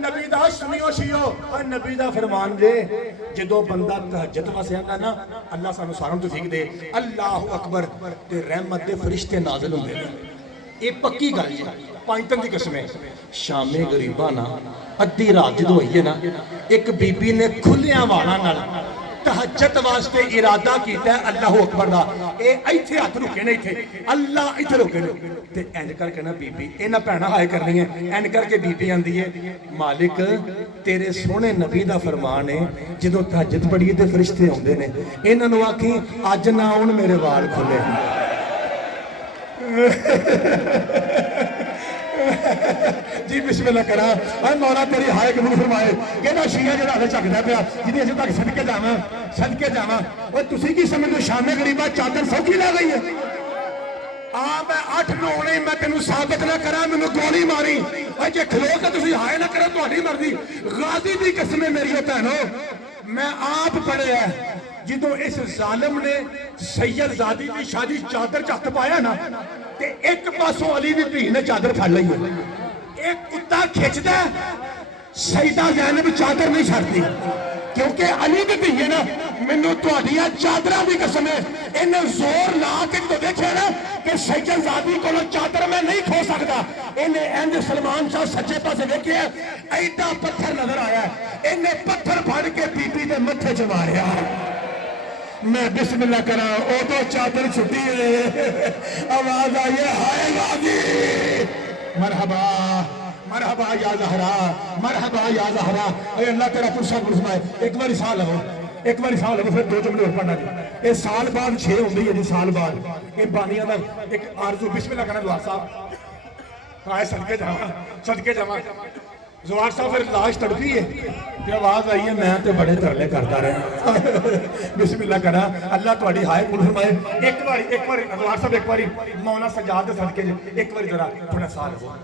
नबी दा सुनियो शियो नबी दा फरमान जे जो बंदा तहज्जुद वास्ते आंदा ना अल्लाह सानू सारों तौफीक दे अल्लाहु अकबर ते रहमत दे फरिश्ते नाज़िल हुंदे ने। ये पक्की गल जी पांचतन दी कसम है। शामे गरीबा ना अद्धी रात जो होई है ना एक बीबी ने खुलिया वाला नाल तहज्जुद वास्ते इरादा किया अल्लाह अकबर दा इत्थे हाथ रुके ने इत्थे अल्लाह इत्थे रुके ने ते इंज करके ना बीबी इन्हां भैणां हाय करनी है इंज करके बीबी आंदी है मालिक तेरे सोहने नबी दा फरमान है जदों तहज्जुद पढ़ीए ते फरिश्ते आउंदे ने इन्हां नूं आखी अज ना आउण मेरे वाल खुले जी बिस्मिल्लाह करा मौला तेरी हाय कबूल फरमाए कि ना शिया जो हाले झकदा पिया जिन्हें असीं तक सदके जावां और तुसीं की समझदे शामे गरीबा चादर सौखी लै गई है मैं 8 9 मैं तेनों साबित ना करा मैनू गोली मारी जे खलो के तुसीं हाय ना करो तुहाडी मर्जी गाजी दी कसम मेरी भैनो मैं आप पढ़िया जो इस जालिम ने सैयद ज़ादी की शादी चादर चक पाया ना ते एक पासों अली दी धी ने चादर फड़ ली एक कुत्ता खिंचदा सईदा ज़ैनब चादर नहीं छड्डदी क्योंकि अली दी धी है ना मैनू तुहाडियां चादरां दी कसम है इन्हें जोर ला के जो देखे ना कि सैयद ज़ादी कोलों चादर मैं नहीं खो सकता इन्हें इंज सलमान शाह सच्चे पासे देखे ऐडा पत्थर नजर आया इन्हें पत्थर फड़ के बीबी दे मत्थे च मारिया मैं बिस्मिल्लाह करा उदो चादर छुट्टी है आवाज आई है हाय गाजी मरहबा मरहबा या ज़हरा मरहबा या ज़हरा अल्लाह तेरा पुरसा फरमाए एक बार साह लो फिर 2 जुमले और पढ़ना जी ये साल बाद 6 होंदी है जी साल बाद ये बानिया का एक आरजू बिस्मिल्लाह करना दुआ साहब हाय सदके जावा जवार साहब फिर लाश तड़पी है फिर आवाज आई है मैं तो बड़े तरले करता रहा बिस्मिल्लाह करा अल्लाह तुहाडी हाय कबूल फरमाए एक बार जवार साहब एक बार मौला सजाद दे सदके एक बार जरा थोड़ा साह लो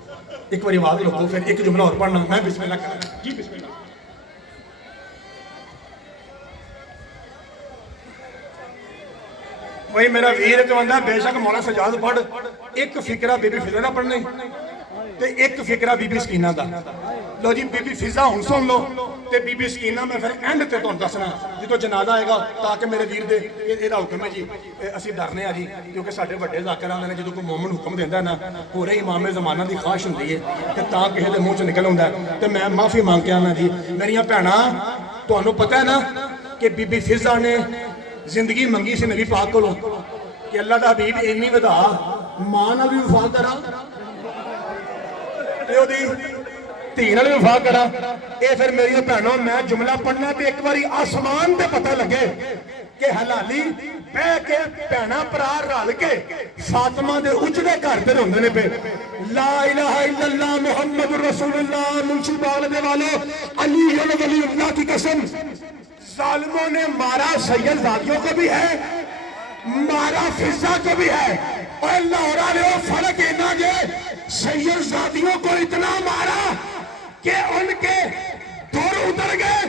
एक बार आवाज रोको फिर एक जुमला और पढ़ना मैं बिस्मिल्लाह करा जी बिस्मिल्लाह वही मेरा वीर तो आंदा बेशक मौला सजाद पढ़ एक फिक्रा बीबी फिजा दा पढ़ना ते एक फिक्रा बीबी सकीना दा लो जी बीबी फिजा हुण सुन लो ते बीबी सकीना मैं फिर एंड ते तुहानूं दसना जो जनाजा आएगा ताकि मेरे वीर दे इहदा हुक्म है जी असीं डरने आ जी क्योंकि साडे वड्डे ज़ाकिर आंदे ने जो कोई मोमन हुक्म देंदा ना पूरे इमामे ज़माना दी ख्वाहिश हुंदी है ते तां किसे दे मूँह च निकल आउंदा ते मैं माफ़ी मांग के आना जी मेरियां भैणां तुहानूं पता है ना कि बीबी फिजा ने जिंदगी मंगी सी नबी पाक कोलों कि अल्लाह दा हबीब इन्नी वधा मां नाल भी वफा करा धी नाल वफा करा ये फिर मेरी भैनों मैं जुमला पढ़ना तो एक बार आसमान पे पता लगे कि हलाली बह के भैना भरा रल के फातिमा दे उजड़े घर ते रोंदे ने पे ला इलाहा इल्लल्लाह मुहम्मद रसूलुल्लाह मुंशी बावल दे वालों अली वलीउल्लाह की कसम जालिमों ने मारा सैयद ज़ादियों को भी है मारा फिजा को भी है और लाहौर वाले फर्क इतना जे सैयद ज़ादियों को इतना मारा कि उनके दौर उतर गए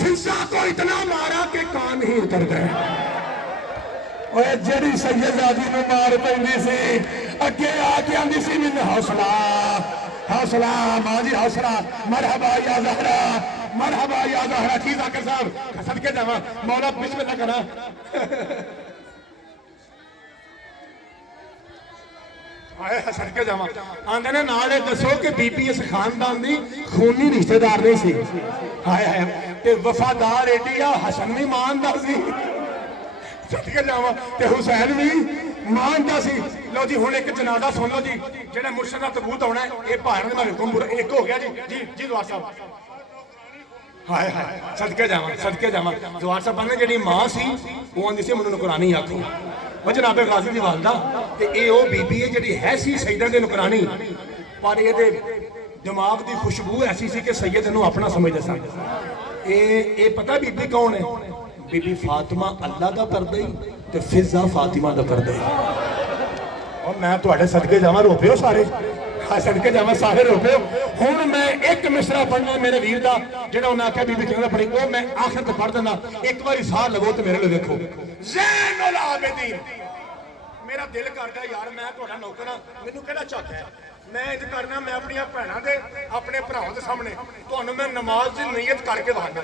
फिजा को इतना मारा कि कान ही उतर गए और जड़ी सैयद ज़ादी में मार पैंदी सी अगे आके आंदी सी मैंने हौसला हौसला मां जी हौसला मरहबा या ज़हरा मरहबा या ज़हरा की ज़ाकिर साहब सदके जावा मौला बिस्मिल्लाह करा सदके जावा आंदे ने नाल दसो कि बीबी इस खानदान दी खूनी रिश्तेदार नहीं सी हाय हाय ते वफादार एडी आ हसन भी मानदा सी सदके जावा ते हुसैन भी मानदा सी लो जी हुण एक जनाजा सुन लो जी जेड़ा मुर्शिद दा तबूत आउणा ए भाण दे हुक्म एक हो गया जी जी जी जवार साहब हाय हाय सदके जावा जवार साहब ने जेड़ी मां सी वो आंदी सी मैनूं नुकरानी आखो वो जनाबे गाजी दी वालदा ते ए ओ बीबी है जेड़ी है सी सैयदा दे नुकरानी पर इहदे दिमाग दी खुशबू ऐसी सी कि सैयद इहनूं अपना समझदे सन ए पता बीबी कौन है बीबी फातिमा अल्लाह दा पर्दा ही ते फिजा फातिमा दा पर्दा ही और मैं तुहाडे सदके जावां रोपियो सारे सदके जावा सारे रो पे हुण मैं एक मिसरा पढ़ना मेरे वीर दा जेड़ा उन्हें आख्या बीबी कहंदा पढ़ी वो मैं आखिर तो पढ़ देना एक बारी साह लगो तो मेरे लिए देखो ज़ैनुल आबिदीन मेरा दिल करदा यार मैं तुहाडा नौकर हां मैनू किहड़ा झक है मैं इंज करना मैं अपनी भैणां दे अपने भरावां दे सामने तुहानू मैं नमाज दी नीयत करके वाहना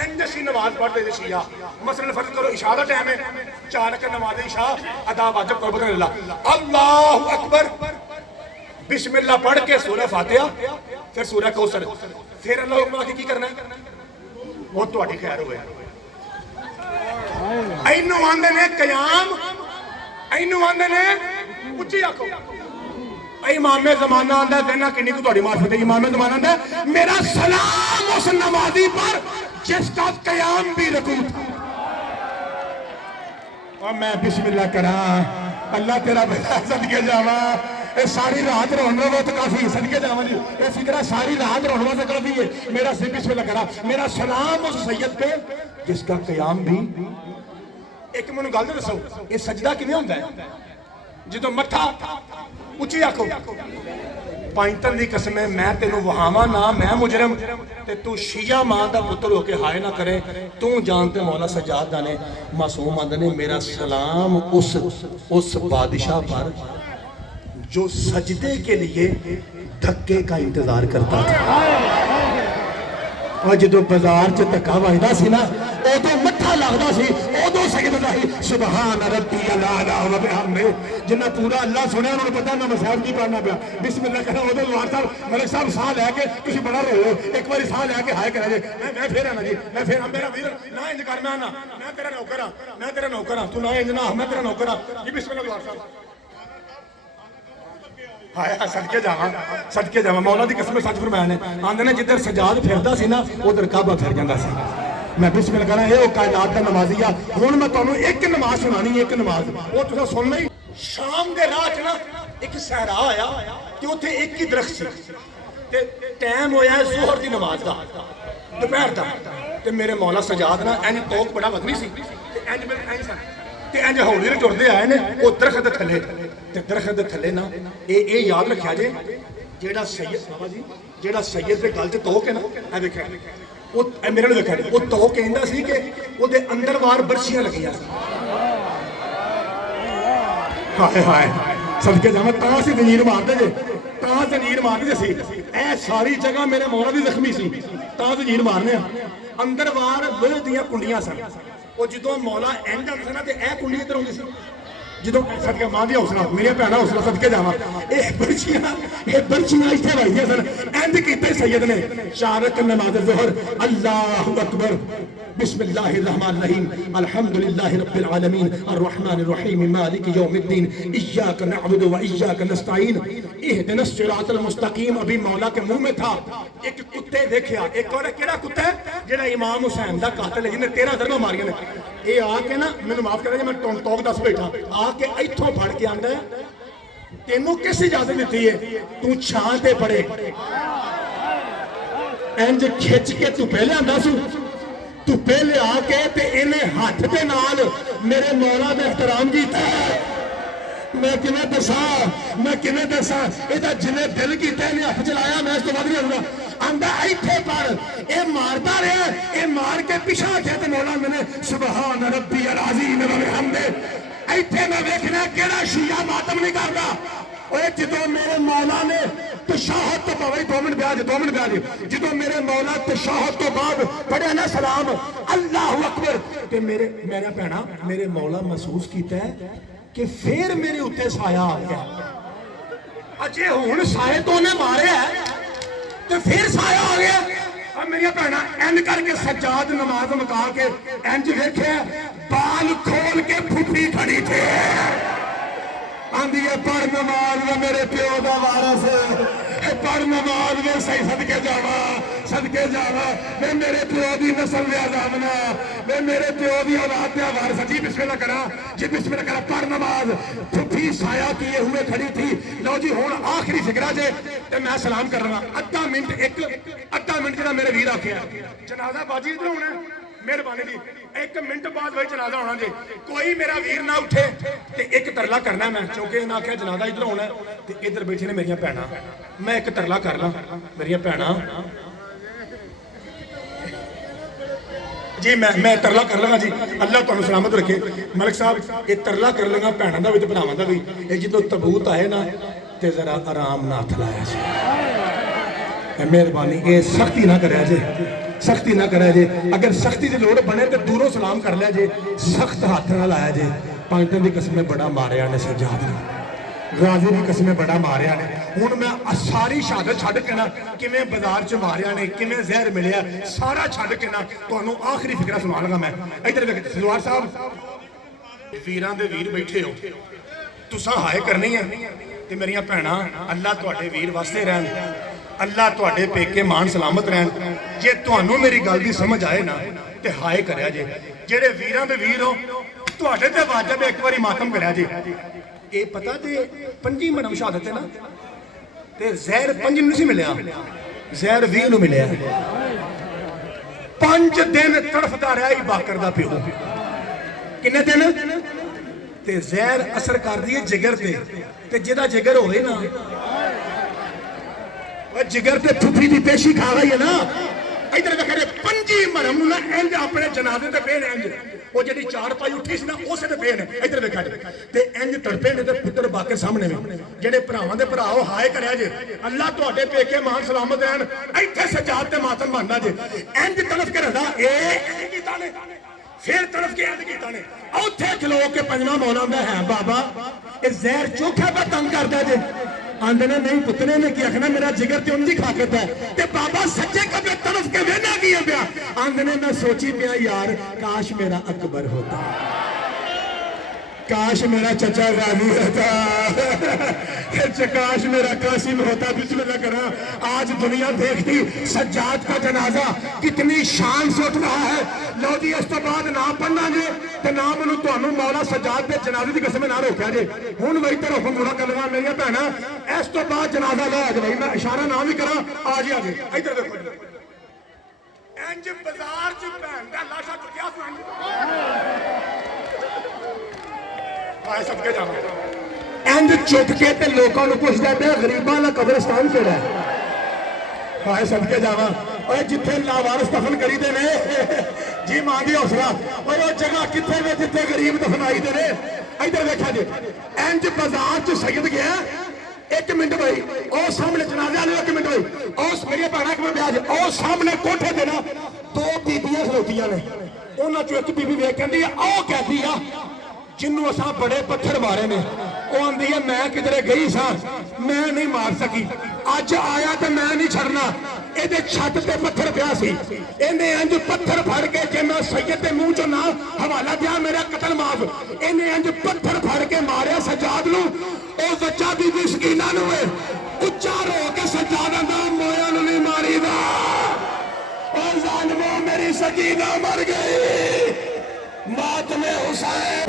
इंज असीं नमाज पढ़दे जे शिया मसलन फर्ज करो इशा दा टाइम है 4 रकात नमाज इशा अदा वाजिब कुर्बत अल्लाह अल्लाहु अकबर बिस्मिल्लाह पढ़ के सूरह फातिहा फिर सूरह कौसर फिर अल्लाह हुक्म आके की करना वो तुहाडी खैर होए इनू आंदे ने कयाम इनू आंदे ने उच्ची आखो इमामे ज़माना आंदा देना किन्नी को तुहाडी मार्फत है इमामे ज़माना आंदा मेरा सलाम उस नमाजी पर जिसका कयाम भी रकू था और मैं बिस्मिल्लाह करा अल्लाह तेरा बेटा सदके जावा सारी रात रोना वो तो काफी सदके जावा जी ये फिक्रा सारी रात रोना से काफी है मेरा सिर बिस्मिल्लाह करा मेरा सलाम उस सैयद पे जिसका कयाम भी एक मैनू गल दसो ये सजदा किवें हुंदा है जो मत्था उच्ची आखो पाइंतन दी कसम है मैं तेनू वहावा ना मैं मुजरम ते तू शिया मां दा पुत्र होके हाय ना करे तू जानते मौला सजाद दा ने मासूम आंदे ने मेरा सलाम उस बादशाह पर जो सजदे के लिए धक्के का इंतजार करता था और जो बाजार च धक्का वजदा सी ना उदों मत्था लगदा सी उदों सजदा ही सुभान रब्बी अला व बिहम्दे जिन्ना पूरा अल्लाह सुनिया उन्होंने पता ना मसाहब की पढ़ना पिया बिस्मिल्लाह करा उदों वार साहब मलिक साहब साह लैके तुसीं बड़ा रोए एक बारी साह लैके हाय करा जे मैं फिर आना जी मैं फिर मेरा वीर ना इंज कर मैं तेरा नौकर हां मैं तेरा नौकर हां तू ना इंज ना मैं तेरा नौकर हां जी बिस्मिल्लाह वार साहब हाय सदके जावा मौला दी कसम सच फरमाया ने आंदे ने जिधर सजाद फिरदा सी ना उधर काबा फिर जांदा सी मैं बिस्मिल्लाह करा ये कायनात दा नमाजी आ हुण मैं तुहानू एक नमाज सुनानी एक नमाज वो तुसां सुन लई शाम दे राह च ना एक सहरा आया ते उत्थे एक ही दरख्त सी ते टाइम होया ज़ोहर दी नमाज दा दोपहर दा ते मेरे मौला सजाद ना इंज तोक बड़ा वधनी सी ते इंज मेरे इंज सन ते इंज हौली टुरदे आए ने वो दरख्त दे थल्ले ते दरख्त दे थल्ले ना ये याद रखिया जे जेड़ा सैयद बाबा जी जेड़ा सैयद दे गल च तोक है ना ए देखिया वो मेरे देखा वो तो कहता सी कि ਉਹਦੇ अंदर बाहर बर्छियां लगियां हाय हाय सदके जावा तां सी जंजीर मारदे जे तां जंजीर मारदे सी ए सारी जगह मेरे मौला दी जख्मी सी तां जंजीर मारने अंदर बाहर लोहे ਦੀਆਂ कुंडियां सन ਉਹ ਜਦੋਂ ਮੌਲਾ ਇੰਜ ਹੁੰਦਾ ਨਾ ਤੇ ਇਹ ਕੁੰਡੀ ਇੱਧਰ ਹੁੰਦੀ ਸੀ ਜਦੋਂ ਸਦਕੇ ਮਾਂ ਦੀ ਹੌਸਲਾ ਮੇਰੇ ਭੈਣਾ ਹੌਸਲਾ ਸਦਕੇ ਜਾਵਾ ਇਹ ਬਰਛੀਆਂ ਇੱਥੇ ਵੱਜਦੀਆਂ ਸਨ ਇੰਜ ਕੀਤੇ ਸੈयद ਨੇ ਚਾਰਕ ਨਮਾਜ਼ ज़ोहर अल्लाहु अकबर बिस्मिल्लाहिर रहमानिर रहीम अल्हम्दुलिल्लाहि रब्बिल आलमीन अर्रहमानिर रहीम मालिक यौमिद्दीन इय्याका नअबुदु व इय्याका नस्तईन इहदिनस सिरातल मुस्तकीम अभी मौला के मुंह में था एक कुत्ते देखा एक और केड़ा कुत्ता है जेड़ा इमाम हुसैन दा कातिल है जिन्हें 13 दरबार मारियां ने ये आके ना मैनू माफ करा जे मैं टोक दस बैठा आके इथों फड़ के आंदा है तेनू किस इजाजत दी है तू छां ते पड़े इंज खिच के तू पहले आंदा सू तू पहले आके ते इन्हें हाथ दे नाल मेरे मौला दा एहतराम कीता मैं किवें दसा एदा जिन्हें दिल कीता इन्हें हाथ चलाया मैं इस तो वध नहीं आऊंगा आंदा इत्थे पर ए मारदा रहा ए मार के पिछा हटिया ते मौला मैंने सुभान रब्बी अल अज़ीम व बिहम्दे इत्थे मैं वेखना केड़ा शिया मातम नहीं करदा ओए जदों मेरे मौला ने तशहद तो भावे 2 मिनट ब्याज जदों मेरे मौला तशहद तो बाद पढ़े ना सलाम अल्लाहु अकबर ते मेरा भैणा मेरे मौला महसूस कीता है कि फिर मेरे उत्ते साया आ गया अजे हुण साए तो उन्हें मारे तो फिर साया आ गया और मेरी भैणा इंज करके सज्जाद नमाज मुका के इंज देखे बाल खोल के फुफी खड़ी थे आंदी है पढ़ नमाज में मेरे प्यो दा वारस पढ़ नमाज में सही सदके जावा मैं मेरे प्यो दी नस्ल दे आजामना मैं मेरे प्यो दी औलाद दे वारस जी बिस्मिल्लाह करा पढ़ नमाज फुफी साया किए हुए खड़ी थी लो जी हुण आखिरी फिक्रा जे ते मैं सलाम करना अद्धा मिनट जेड़ा मेरे वीर आखिया जनाजा बाजी इधर होना ਮਿਹਰਬਾਨੀ ਜੀ 1 ਮਿੰਟ ਬਾਅਦ ਵਿੱਚ ਜਨਾਜ਼ਾ ਹੋਣਾ ਜੇ ਕੋਈ ਮੇਰਾ ਵੀਰ ਨਾ ਉੱਠੇ ਤੇ ਇੱਕ ਤਰਲਾ ਕਰਨਾ ਮੈਂ ਕਿਉਂਕਿ ਇਹਨਾਂ ਆਖਿਆ ਜਨਾਜ਼ਾ ਇੱਧਰ ਹੋਣਾ ਤੇ ਇੱਧਰ ਬੈਠੇ ਨੇ ਮੇਰੀਆਂ ਭੈਣਾਂ ਮੈਂ ਇੱਕ ਤਰਲਾ ਕਰ ਲਾਂ ਮੇਰੀਆਂ ਭੈਣਾਂ जी मैं तरला कर लगा जी अल्लाह तुहानू सलामत रखे मलिक साहब ये तरला कर लगा भैनों का भी तो भरावां दा भी ये जो तबूत आए ना ते जरा आराम ना हथ लाया जी मेहरबानी ये सख्ती ना करे जे सख्ती ना करे जे अगर सख्ती की लोड़ बने तो दूरों सलाम कर लिया जे सख्त हाथ ना लाया जे पंजों की कसमें बड़ा मारिया ने सजाद ने गाजी की कसमें बड़ा मारिया ने हुण मैं सारी शहादत छड्ड के ना किवें बाजार च मारिया ने किवें जहर मिलिया सारा छड्ड के ना तुहानू आखिरी फिक्रा सुना लगा मैं इधर सरदार साहब वीरां दे वीर बैठे हो तुसां हाय करनी है ते मेरियां भैणां अल्लाह तुहाडे वीर वास्ते रहन अल्लाह तुहाडे पेके मान सलामत रहन जे तुहानू मेरी गल दी समझ आए ना ते हाय करया जे जेड़े वीरां दे वीर हो तुहाडे ते वाजिब एक बारी मातम करया जे ये पता जे 5 मरम शहादत है ना ते जहर 5 नहीं मिलया जहर 20 नूं मिलया 5 दिन तड़फदा रहा ही बाकर दा प्यो किन्ने दिन ते जहर असर करदी है जिगर ते जिहदा जिगर होवे ना ओ जिगर ते फुफी दी पेशी खा गई है ना इधर देखा 5 मरम ना इंज अपने जनाजे ते पेन इंज वो जी चार पाई उठी सी ना उस पे ने इधर देखा जे इंज तड़पे ने पुत्र बाकर सामने में जेडे भरावां दे भरा हाय करया जे अल्लाह तुहाडे पेके मान सलामत रहन इत्थे सजाद ते मातम बनना जे इंज तड़फ के रहा ए कीता ने फिर तड़फ के इंज कीता ने उत्थे खलो के पंजवां मौला दा है बाबा ये जहर चोखा पर तंग करदा जे आंदे ने नहीं पुतरे ने की आखना मेरा जिगर ते उंजी खाकत है ते बाबा सच्चे कबे तरफ के वेना की पिया आंदे ने मैं सोची पिया यार काश मेरा अकबर होता काश मेरा चचा गाजी होता काश मेरा कासिम होता बिस्मिल्लाह करा आज दुनिया देखती सज्जाद का जनाजा कितनी शान से उठ रहा है लो जी इस तो बाद नाम पढ़ना जे ते नाम मैनू तुहानू मौला सज्जाद के जनाजे की कसम ना रोकया जे हुण मैं इधर हुक्म पूरा कर लगा मेरिया भैणा इस तो बाद जनाजा ला आज भाई मैं इशारा ना भी करा आ जी इधर देखो इंज बाजार च भैन दा लाशा चुकिया आए सबके जाना इंज चुक के ते लोकां नूं पुछदा पिया गरीबां दा कब्रिस्तान किहड़ा है आए सबके जावा ओए जिथे लावारिस दफन करी दे ने जी मां दी हौसला ओए ओ जगह किथे वे जिथे गरीब दफनाई दे ने इधर देखा जी इंज बाजार च सैयद गया 1 मिनट भाई ओ सामने जनाजे वाले 1 मिनट भाई उस मेरी भैणा कि ब्याज ओ सामने कोठे ते ना 2 बीबियां खलोतियां ने उन्हां चों एक बीबी वेख कहंदी आ ओ कहदी आ जिन्हों असा बड़े पत्थर मारे ने वो आंदी है मैं किधरे गई सा मैं नहीं मार सकी अज आया तो मैं नहीं छड़ना ये छत ते पत्थर पिया सी इन्हें इंज पत्थर फड़ के जे मैं सैयद के मुंह चो ना हवाला दिया मेरा कतल माफ इन्हें इंज पत्थर फड़ के मारिया सज्जाद नूं ओ बच्चा बीबी शकीना नूं उच्चा रो के सज्जाद आंदा मोया नूं नहीं मारीदा ओ जालिमो मेरी सकीना मर गई मातमे हुसैन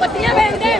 पत्तियां पहन दे